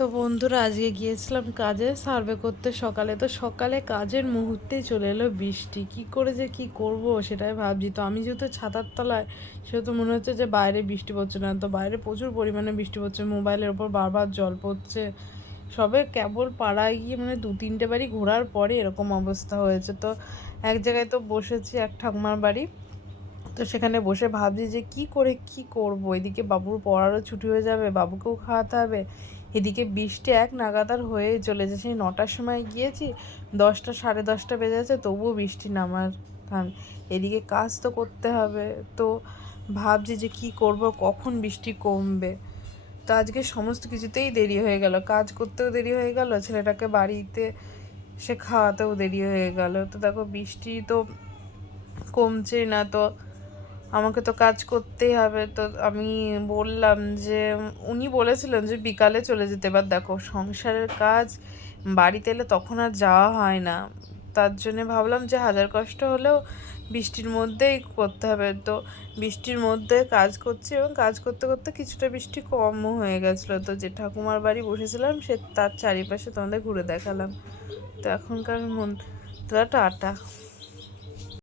তো বন্ধুরা আজকে গিয়েছিলাম কাজে সার্ভে করতে সকালে। তো সকালে কাজের মুহূর্তেই চলে এলো বৃষ্টি। কি করে যে কি করব সেটাই ভাবছি। তো আমি যেহেতু ছাতার তলায়, সেহেতু মনে হচ্ছে যে বাইরে বৃষ্টি পড়ছে না। তো বাইরে প্রচুর পরিমাণে বৃষ্টি পড়ছে, মোবাইলের ওপর বারবার জল পড়ছে। সবে কেবল পাড়ায় গিয়ে মানে 2-3টে বাড়ি ঘোরার পরে এরকম অবস্থা হয়েছে। তো এক জায়গায় তো বসেছি এক ঠাকুমার বাড়ি। তো সেখানে বসে ভাবছি যে কি করে কি করব। এদিকে বাবুর পড়ারও ছুটি হয়ে যাবে, বাবুকেও খাওয়াতে হবে, এদিকে বৃষ্টি এক নাগাতার হয়ে চলেছে। সেই 9টার সময় গিয়েছি, 10টা 10:30 বেজে যাচ্ছে, তবুও বৃষ্টি নামার থাম। এদিকে কাজ তো করতে হবে। তো ভাবছি যে কি করব, কখন বৃষ্টি কমবে। তো আজকে সমস্ত কিছুতেই দেরি হয়ে গেল, কাজ করতেও দেরি হয়ে গেল, ছেলেটাকে বাড়িতে সে খাওয়াতেও দেরি হয়ে গেল। তো দেখো বৃষ্টি তো কমছেই না। তো আমাকে তো কাজ করতেই হবে। তো আমি বললাম যে, উনি বলেছিলেন যে বিকালে চলে যেতে। এবার দেখো সংসারের কাজ বাড়িতে এলে তখন আর যাওয়া হয় না। তার জন্যে ভাবলাম যে হাজার কষ্ট হলেও বৃষ্টির মধ্যেই করতে হবে। তো বৃষ্টির মধ্যে কাজ করছি, এবং কাজ করতে করতে কিছুটা বৃষ্টি কমও হয়ে গেছিলো। তো যে ঠাকুমার বাড়ি বসেছিলাম সে তার চারিপাশে তোমাদের ঘুরে দেখালাম। তো এখনকার মন, তো টাটা।